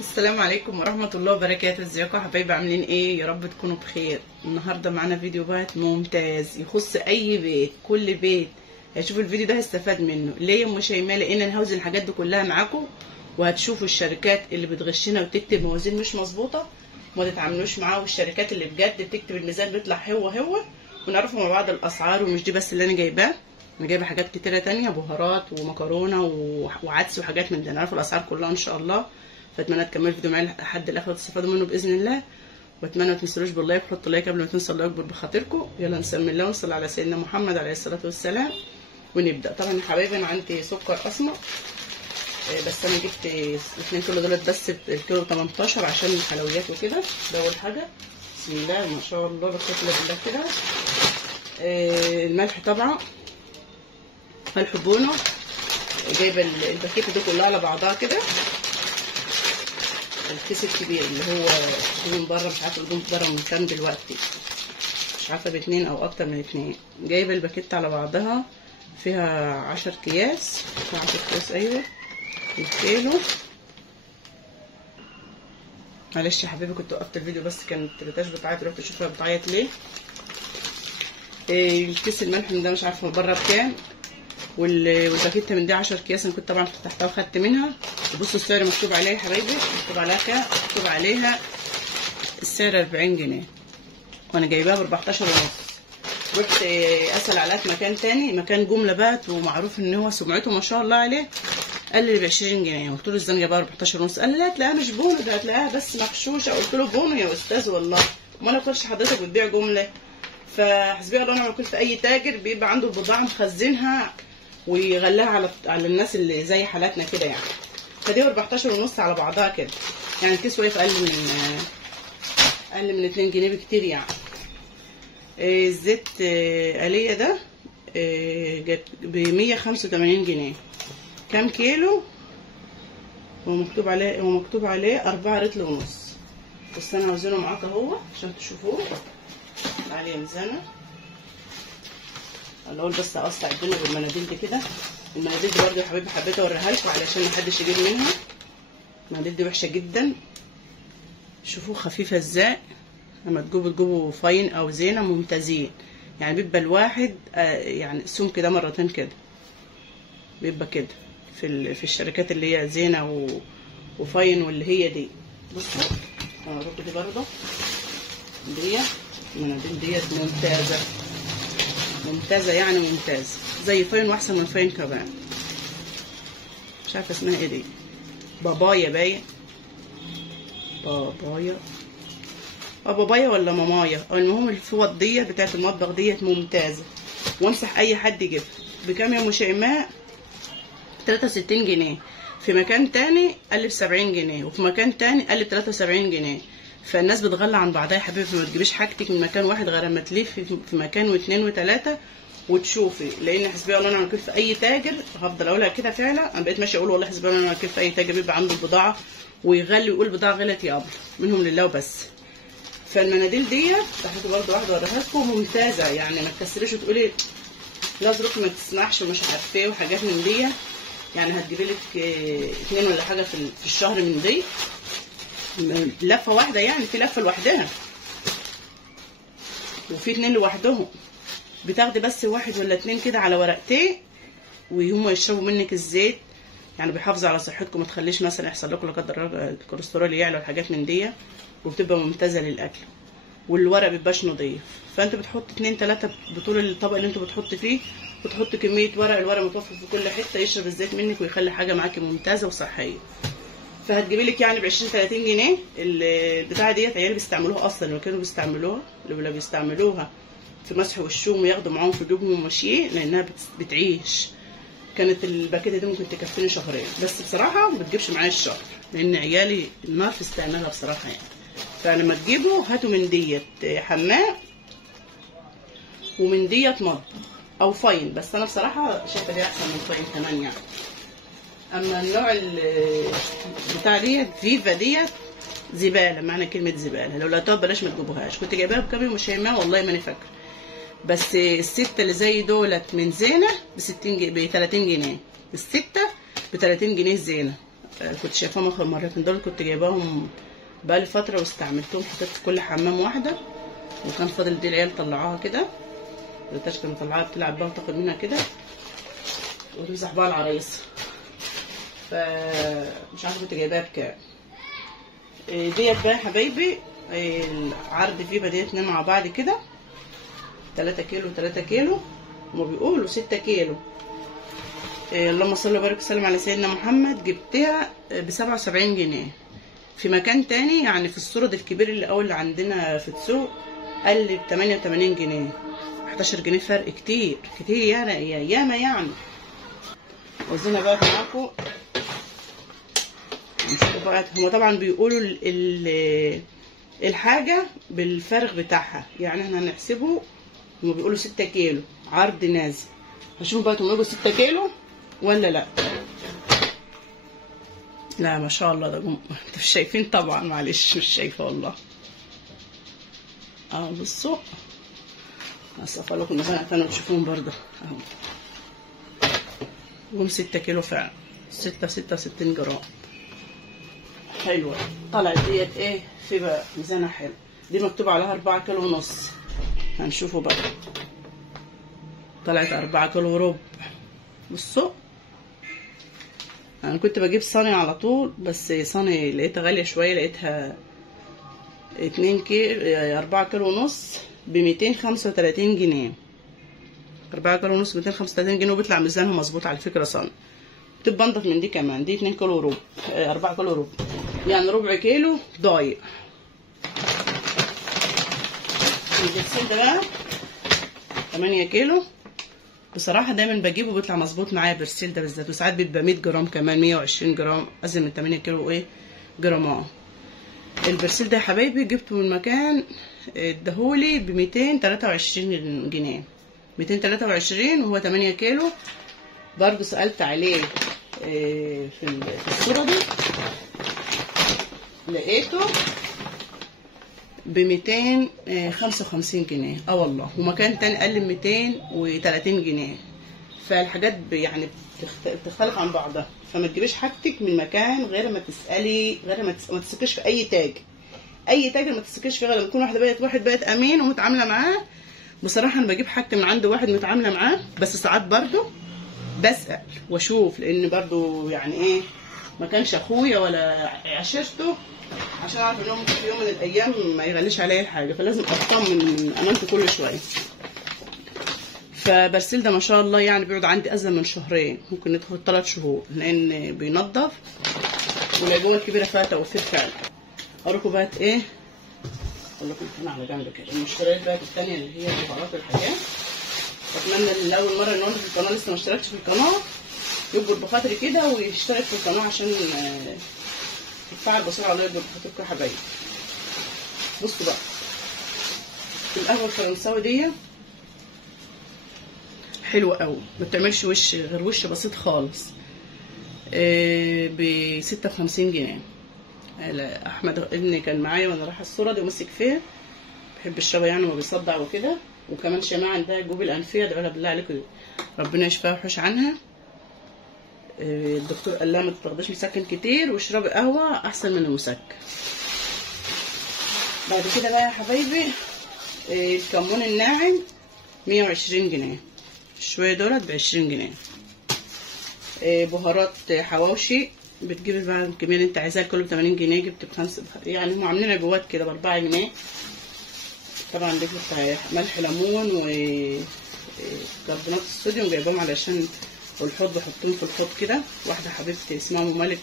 السلام عليكم ورحمة الله وبركاته. ازيكم يا حبايبي، عاملين ايه؟ يا رب تكونوا بخير. النهارده معانا فيديو بقى ممتاز يخص اي بيت، كل بيت هيشوف الفيديو ده هيستفاد منه. ليه يا ام شيماء؟ لان انا هوزن الحاجات دي كلها معاكم، وهتشوفوا الشركات اللي بتغشنا وتكتب موازين مش مظبوطه وما تتعاملوش معاها، والشركات اللي بجد بتكتب الميزان بيطلع هو ونعرفوا مع بعض الاسعار. ومش دي بس اللي انا جايباه، انا جايبه حاجات كتيره تانية، بهارات ومكرونه وعدس وحاجات من ده، نعرف الاسعار كلها ان شاء الله. فاتمنى تكملوا الفيديو معايا لحد الاخر وتستفادوا منه باذن الله. واتمنى ما تنسوش باللايك، حطوا لايك قبل ما تنسوا، الله يكبر بخاطركم. يلا نسمي الله ونصلي على سيدنا محمد عليه الصلاه والسلام ونبدا. طبعا يا حبايبي انا عندي سكر اسمر، بس انا جبت 2 كيلو دولت بس، الكيلو 18 عشان الحلويات وكده. ده اول حاجه. بسم الله ما شاء الله، بارك الله كده. الملح طبعا، ملح بونو، جايبه الباكيته دي كلها على بعضها كده. الكيس الكبير اللي هو من بره، مش عارفه الجون بره من كام دلوقتي، مش عارفه ب2 او اكتر من 2. جايبه الباكيته على بعضها فيها 10 اكياس، فيها 10 اكياس. ايوه الكيلو. معلش يا حبيبي كنت وقفت الفيديو، بس كانت التلاتاش بتاعتي رحت اشوفها بتعيط ليه. الكيس الملح من ده مش عارفه بره بكام، والباكيته من دي 10 اكياس. انا كنت طبعا فتحتها وخدت منها. وبصوا السعر مكتوب عليها يا حبايبي، مكتوب عليها كام؟ مكتوب عليها السعر 40 جنيه، وانا جايباها ب 14 ونص. رحت اسال عليها في مكان تاني، مكان جمله بقت ومعروف ان هو سمعته ما شاء الله عليه، قال لي ب 20 جنيه. قلت له ازاي جايباها ب 14 ونص؟ قال لي لا تلاقيها مش بونو، ده هتلاقيها بس مغشوشه. قلت له بونو يا استاذ والله، ما انا كنتش حضرتك بتبيع جمله؟ فحسبي الله ونعم الوكيل في اي تاجر بيبقى عنده البضاعه مخزنها ويغليها على الناس اللي زي حالاتنا كده يعني. فدي 14 ونص على بعضها كده، يعني الكيس واقف اقل من 2 جنيه بكتير يعني. الزيت آلية ده ب 185 جنيه. كام كيلو؟ هو مكتوب عليه 4 رتل ونص. بس انا هوزنه معاك اهو عشان تشوفوه عليه ميزانه. الاول بس اقصع الدنيا بالمناديل دي كده. المناديل دي برده يا حبايبي حبيت اوريها لكم علشان محدش يجيب منها. المناديل دي وحشه جدا، شوفوا خفيفه ازاي. لما تجيبوا فاين او زينه ممتازين، يعني بيبقى الواحد يعني سمك كده مرتين كده، بيبقى كده في الشركات اللي هي زينه وفاين واللي هي دي. بصوا اوريكم دي برده، دي المناديل ديت ممتازه يعني ممتازه، زي فاين واحسن من فاين كمان. مش عارفه اسمها ايه دي، بابايا باين، بابايا ولا مامايا. المهم الفوط ديت بتاعت المطبخ ديت ممتازه، وانصح اي حد يجيبها. بكام يا ام شيماء؟ 63 جنيه. في مكان تاني قال لي ب 70 جنيه، وفي مكان تاني قال لي ب 73 جنيه. فالناس بتغلى عن بعضها يا حبيبي، ما تجيبيش حاجتك من مكان واحد غير اما تلف في مكان واثنين وثلاثه وتشوفي. لان حسبي الله ونعم الوكيل في اي تاجر، هفضل اقولها كده فعلا. انا بقيت ماشيه اقول والله حسبي الله ونعم الوكيل في اي تاجر بيبقى عنده البضاعه ويغلي ويقول بضاعه غلت يا ابله، منهم لله وبس. فالمناديل ديت تحطوا برده واحده اوريها لكم ممتازه، يعني ما تكسريش وتقولي لا ظروفي ما تسمحش ومش عارفه ايه وحاجات من دي. يعني هتجيبي لك 2 ولا حاجه في الشهر من دي، لفه واحده، يعني في لفه لوحدها وفي 2 لوحدهم. بتاخدي بس 1 ولا 2 كده على ورقتين، وهم يشربوا منك الزيت، يعني بيحافظ على صحتكم، ما تخليش مثلا يحصل لكم لا قدر الله الكوليسترول يعلى والحاجات من دي، وبتبقى ممتازه للاكل. والورق مبيبقاش نضيف. فانت بتحط 2 3 بطول الطبق اللي انت بتحط فيه، وتحط كميه ورق، الورق متوفر في كل حته، يشرب الزيت منك ويخلي حاجه معاكي ممتازه وصحيه. فهتجيبي لك يعني ب 20 30 جنيه. البتاعه ديت عيالي بيستعملوها اصلا، لو كانوا بيستعملوها ولا بيستعملوها في مسح وشهم وياخدوا معاهم في جيبهم وماشيين، لانها بتعيش. كانت الباكيته دي ممكن تكفيني شهرين، بس بصراحه ما بتجيبش معايا الشهر، لان عيالي النار في استعمالها بصراحه يعني. فلما تجيبوا هاتوا من ديت حمام ومن ديت مطبخ او فاين، بس انا بصراحه شايفه دي احسن من فاين كمان يعني. اما النوع بتاع ديت فيفا ديت زباله، معنى كلمه زباله. لو لقيتوها بلاش ما تجيبوهاش. كنت جايباها بكام يا ام شيماء؟ والله ماني فاكره. بس السته اللي زي دولت من زينه ب 30 جنيه. السته ب 30 جنيه زينه. كنت شايفاهم اخر مرتين دول، كنت جايباهم بقالي فتره واستعملتهم، حطيت في كل حمام واحده، وكان فاضل دي العيال طلعوها كده، التاش كانت مطلعاها بتلعب بها وتاخد منها كده وتمسح بها العرايس. فمش عارفه كنت جايباها بكام. ديت بقى يا حبايبي العرض فيه بدايه اتنين مع بعض كده 3 كيلو 3 كيلو، هما بيقولوا 6 كيلو. اللهم صل وبارك وسلم على سيدنا محمد. جبتها ب77 جنيه. في مكان تاني يعني في السرد الكبير اللي اول عندنا في السوق قال لي ب88 جنيه، 11 جنيه فرق، كتير كتير يعني ياما يعني. وزنها بقى معاكم نشوف بقى. هما طبعا بيقولوا الحاجه بالفرق بتاعها، يعني احنا هنحسبه. هما بيقولوا 6 كيلو عرض نازل، هشوف بقى هما 6 كيلو ولا لا. لا ما شاء الله، ده انتوا مش شايفين طبعا، معلش مش شايفه والله. بصوا هصفى لكم المكان تاني وتشوفوهم برضه اهو. هم 6 كيلو فعلا، 66 جرام. حلوه طلعت ديت ايه في بقى ميزانها حلو. دي مكتوب عليها 4 كيلو ونص، هنشوفوا بقى. طلعت 4 كيلو وربع. بصوا انا كنت بجيب صاني على طول، بس صاني لقيتها غاليه شويه، لقيتها 2 كيلو 4 كيلو ونص ب 235 جنيه. 4 كيلو ونص 235 جنيه، وبيطلع ميزانها مظبوط على فكره. صاني بتبقى انضف من دي كمان. دي 2 كيلو وربع 4 كيلو وربع، يعني ربع كيلو ضايع. الجبسين ده بقى 8 كيلو. بصراحه دايما بجيبه بيطلع مظبوط معايا برسيل ده بالذات، وساعات بيبقى 100 جرام كمان، 120 جرام، ازيد من 8 كيلو ايه جرام. البرسيل ده يا حبايبي جبته من مكان اداهولي ب 223 جنيه، 223 وهو 8 كيلو. برضو سألت عليه في الصورة دي، لقيته ب 255 جنيه. والله. ومكان تاني قال لي 230 جنيه. فالحاجات يعني بتختلف عن بعضها، فما تجيبيش حاجتك من مكان غير ما تسالي، غير ما تثقيش في اي تاجر. اي تاجر ما تثقيش فيه غير لما يكون واحد بقت امين ومتعامله معاه. بصراحه انا بجيب حاجتي من عند واحد متعامله معاه، بس ساعات برضو بسال واشوف، لان برضو يعني ايه ما كانش اخويا ولا عشرته عشان اعرف ان هو ممكن في يوم من الايام ما يغليش عليا الحاجه، فلازم اطمن من امانته كل شويه. فبرسيل ده ما شاء الله يعني بيقعد عندي ازيد من شهرين، ممكن ندخل 3 شهور، لان بينضف والعجوه الكبيره فيها توفير فعلا. اوريكم بقى ايه، اقول لكم هنا على جنب كده المشتريات بقى الثانيه اللي هي البهارات والحاجات. اتمنى اللي اول مره ان هو في القناه لسه ما اشتركش في القناه يكبر بخاطري كده ويشترك في القناه عشان يتفاعل بسرعه على يكبر بخاطركم يا حبايبي. بصوا بقى القهوه الفرنساوي دي حلوه قوي، ما بتعملش وش غير وش بسيط خالص، ب 56 جنيه. احمد ابني كان معايا وانا رايحه الصوره دي ومسك فيها، بحب الشبه يعني وما بيصدع وكده. وكمان شماعه عندها جوب الانفيه، ادعوا لها بالله عليكم ربنا يشفيها ويحوش عنها. الدكتور قال لها ما تاخديش مسكن كتير واشربي قهوه احسن من المسكن. بعد كده بقى يا حبايبي الكمون الناعم 120 جنيه، شويه دولت ب20 جنيه. بهارات حواوشي بتجيبي بقى الكميه اللي انت عايزاها، كله ب80 جنيه، جبت ب5 يعني هم عاملين عبوات كده ب4 جنيه. طبعا جبت ملح ليمون وكربونات الصوديوم جايبهم علشان الحوض، بحطهم في الحوض كده. واحده حبيبتي اسمها ام مالك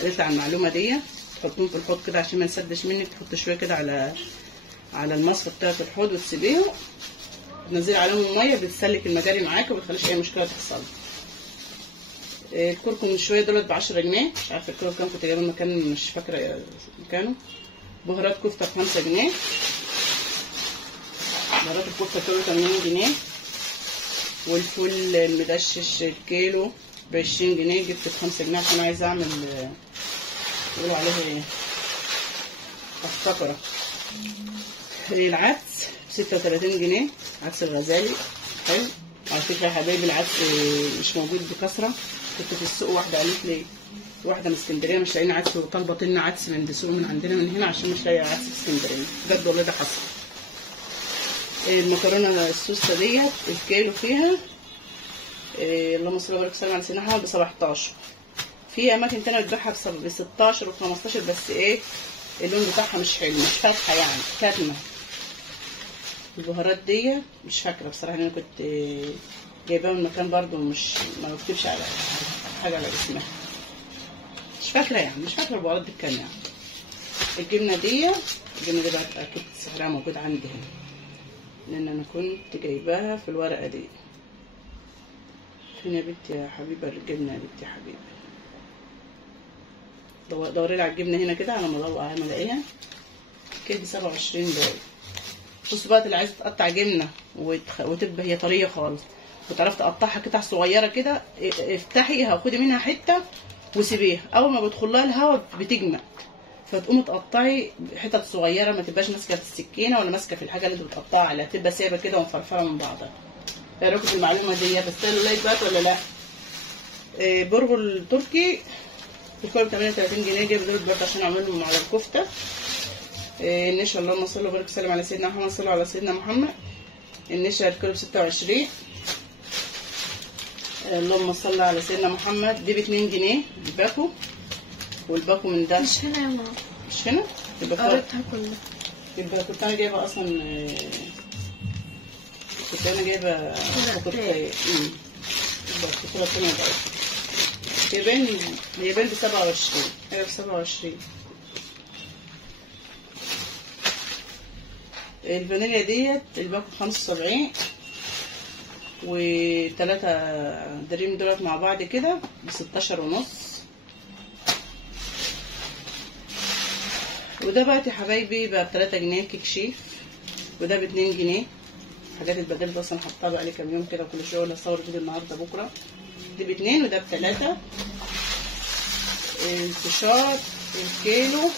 قالت لي على المعلومه دي، تحطهم في الحوض كده عشان ما ينسدش منك، تحط شويه كده على المصفى بتاعه الحوض وتسيبيهم، تنزلي عليهم الميه بتسلك المجاري معاكي وما بتخليش اي مشكله تحصل. الكركم شويه دولت ب10 جنيه، مش عارفه الكيلو كام، كنت جايبه مكان مش فاكره مكانه. بهارات كفته ب5 جنيه، بهارات الكفته كيلو 80 جنيه. والفول المدشش الكيلو ب20 جنيه، جبت ب5 جنيه عشان عايزه اعمل يقولوا عليه ايه الصفرة. العدس ب36 جنيه، عدس الغزالي حلو على فكره يا حبايبي. العدس مش موجود بكثره، كنت في السوق، واحده قالت لي، واحده من اسكندريه مش لاقيين عدس وطالبه لنا عدس من السوق من عندنا من هنا عشان مش لاقيه عدس في اسكندريه. بجد والله ده حصل. المكرونه السوسه ديت الكيلو فيها اللهم صل وسلم على سيدنا محمد ب 17. في اماكن تانية بتبيعها ب 16 و 15 بس ايه اللون بتاعها مش حلو، مش فاتحه يعني كاتمه. البهارات دي مش فاكره بصراحه، انا كنت جايباها من مكان برضو مش ما بكتبش على حاجه على اسمها، مش فاكره يعني، مش فاكره البهارات دي كام يعني. الجبنه دي بقى اكيد سعرها موجود عندي هنا، لان انا كنت جايباها في الورقه دي. فين يا بنتي يا حبيبه الجبنه يا بنتي يا حبيبي؟ دوري لي على الجبنه هنا كده على ما الاقيها. كده 27 دولار. بصوا بقى، اللي عايزه تقطع جبنه وتبقى هي طريه خالص وتعرفي تقطعها قطع صغيره كده، افتحيها وخدي منها حته وسيبيها. اول ما بيدخل لها الهواء بتجمد، فتقومي تقطعي حتت صغيره، ما تبقاش ماسكه في السكينه ولا ماسكه في الحاجه اللي انت بتقطعها عليها، تبقى سايبه كده ومفرفره من بعضها. ايه رايكم في المعلومه دي؟ تستاهلوا لايك بقى ولا لا؟ برغل التركي الكيلو ب 38 جنيه. جايب دول برضه عشان اعملهم على الكفته. النشا اللهم صل وبارك وسلم على سيدنا محمد، صلوا على سيدنا محمد. النشا الكيلو ب 26. اللهم صل على سيدنا محمد. دي ب 2 جنيه الباكو، والباكو من ده مش هنا يا ماما، مش هنا، يبقى قريتها كلها. يبقى كنت انا جايبه اصلا، كنت انا جايبه كنت الكتيبه الثانيه بقى يابان ب 27. هي ب 27. الفانيليا ديت الباكو 75 و3 دريم دولت مع بعض كده ب 16 ونص. وده بقى يا حبايبي بقى ب 3 جنيه كيك شيف، وده ب 2 جنيه. حاجات البدل اصلا حطها بقى لي كام يوم كده، كل شويه اقول اصور فيديو النهارده بكره. دي ب 2 وده ب 3. الفشار الكيلو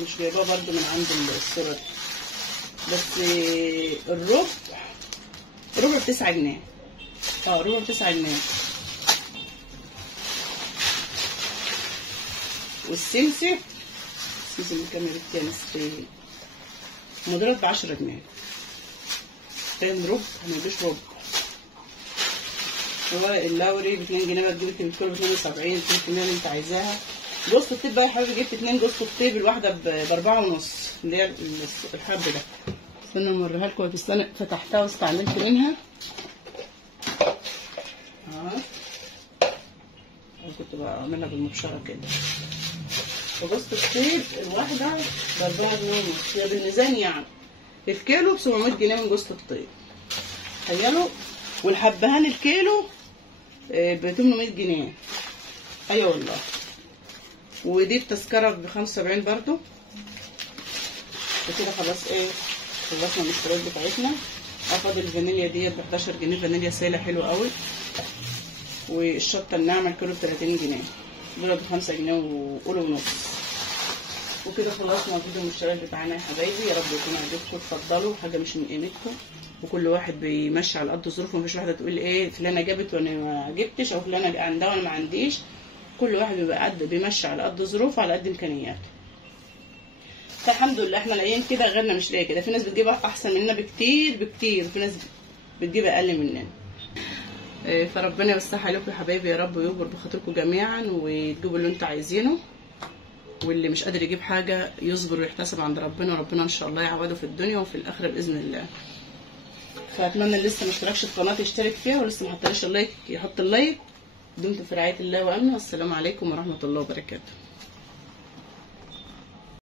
مش جايباه برده من عند الصوره دي، بس الربع ب 9 جنيه. الربع ب 9 جنيه. والسمسم بكام يا بنتي يا نسرين؟ مضروب ب 10 جنيه. فاهم؟ ربع هنجيبش ربع. ورق اللوري ب 2 جنيه. بقى تجيبي الكيلو ب 72 الكميه اللي انت عايزاها. جوز الطيب بقى يا حبيبي جبت 2 جوز الطيب، الواحده ب 4 ونص، اللي هي الحب ده. استنى اوريها لكم. استنى فتحتها واستعملت منها. كنت بعملها بالمبشره كده. وجوز الطيب الواحده ب 4 جنيه ونص، هي بالميزان يعني الكيلو ب 700 جنيه من جوز الطيب. تخيلوا. والحبهان الكيلو ب 800 جنيه. ايوه والله. ودي التذكره ب 75 برضو. وكده خلاص خلصنا المشتريات بتاعتنا. فاضل الفانيليا ديت ب 11 جنيه، فانيليا سايله حلوه قوي. والشطه الناعمه الكيلو ب 30 جنيه، دول ب 5 جنيه وقولوا ونص. وكده خلصنا فيديو المشتريات بتاعنا يا حبايبي. يا رب يكون عجبكم. اتفضلوا، حاجه مش من قيمتكم، وكل واحد بيمشي على قد ظروفه. مفيش واحده تقول فلانه جابت وانا ما جبتش، او فلانه عندها وانا ما عنديش. كل واحد بيبقى بيمشي على قد ظروفه، على قد امكانياته. فالحمد لله احنا لاقيين كده، غيرنا مش لاقي كده. في ناس بتجيبها احسن مننا بكتير بكتير، وفي ناس بتجيبها اقل مننا. فربنا يوسعها عليكم يا حبايبي يا رب، ويجبر بخاطركم جميعا، وتجيبوا اللي انتوا عايزينه. واللي مش قادر يجيب حاجه يصبر ويحتسب عند ربنا، وربنا ان شاء الله يعوضه في الدنيا وفي الاخره باذن الله. فاتمنى اللي لسه ما اشتركش في القناه يشترك فيها، ولسه ما حطليش اللايك يحط اللايك. دمتم في رعايه الله وامنه. والسلام عليكم ورحمه الله وبركاته.